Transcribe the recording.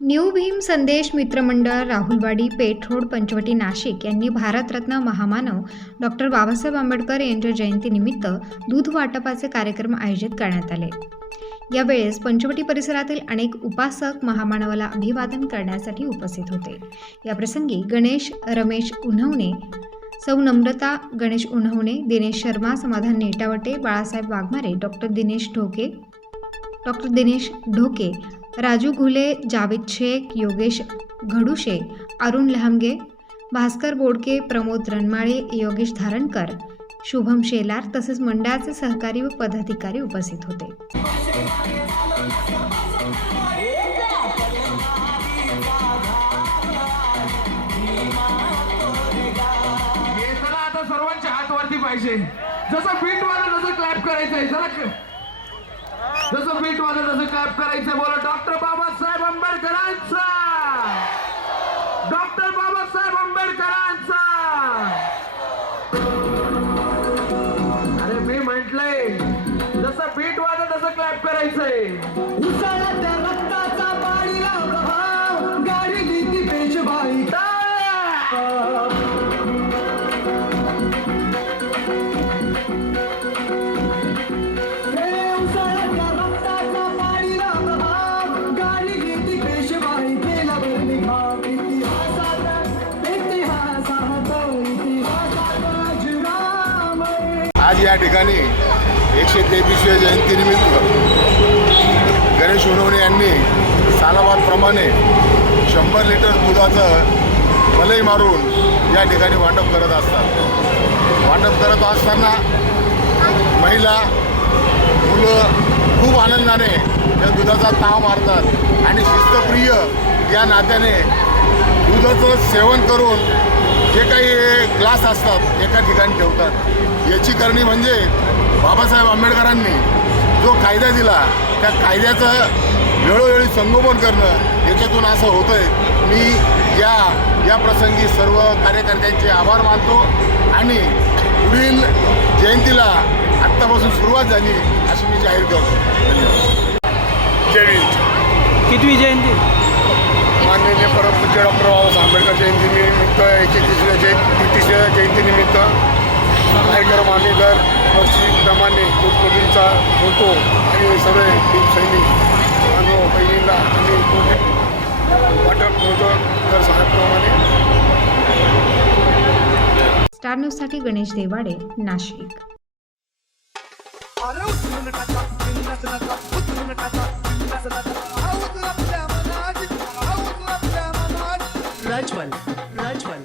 New Bhim संदेश मित्रमंडळ राहुलवाडी पेठ road Panchavati Nashik यांनी भारतरत्न महामानव डॉक्टर बाबासाहेब आंबेडकर यांच्या जयंतीनिमित्त दूध वाटपाचे कार्यक्रम आयोजित करण्यात आले। यावेळेस पंचवटी परिसरातील अनेक उपासक महामानवाला अभिवादन करण्यासाठी उपस्थित होते। या प्रसंगी गणेश रमेश उन्हवणे, सौ नम्रता गणेश उन्हवणे, दिनेश शर्मा, समाधान नेटावटे, बाळासाहेब वाघमारे, डॉक्टर दिनेश ढोके, राजू घुले, जावेद शेख, योगेश घडुशे, अरुण लहमगे, भास्कर बोडके, प्रमोद रणमाळे, योगेश धारणकर, शुभम शेलार तसेच मंडळाचे सहकारी व पदाधिकारी उपस्थित होते। आता सर्वांच्या हात वरती पाहिजे। जसं बीट वाजत तसं क्लॅप करायचंय। जसं बीट वाजत तसं क्लॅप करायचंय। बोला डॉक्टर बाबासाहेब आंबेडकरांचा, डॉक्टर बाबासाहेब आंबेडकरांचा। अरे मी म्हटलंय जसं बीट वाजत तसं क्लॅप करायचंय। उसळत्या रक्ताचा पाणीला प्रभाव, गाडी नीती पेशवाई आज या ठिकाणी 123वी जयंतीनिमित्त गणेश उन्हवणे यांनी सालाबादप्रमाणे 100 लिटर दुधाचं मलई मारून या ठिकाणी वाटप करत असतात। वाटप करत असताना महिला मुलं खूप आनंदाने या दुधाचा ताव मारतात आणि शिस्तप्रिय या नात्याने दुधाचं सेवन करून जे काही ग्लास असतात एका ठिकाणी ठेवतात। याची करणी म्हणजे बाबासाहेब आंबेडकरांनी जो कायदा दिला त्या कायद्याचं वेळोवेळी संगोपन करणं, याच्यातून असं होतं आहे। मी या प्रसंगी सर्व कार्यकर्त्यांचे आभार मानतो आणि पुढील जयंतीला आत्तापासून सुरुवात झाली अशी मी जाहीर करतो। धन्यवाद। जय हिंद। कितवी जयंती? माननीय परमपूज्य डॉक्टर बाबासाहेब आंबेडकर जयंतीनिमित्त 133व्या जयंतीनिमित्त कार्यक्रम आम्ही दरवर्षीप्रमाणे कोटींचा होतो आणि सर्व सैनिक मानव बहिणीला आम्ही वाटप होतो तर साहेबप्रमाणे। स्टार न्यूजसाठी गणेश देवाडे, नाशिक। प्रज्वल प्रज्वल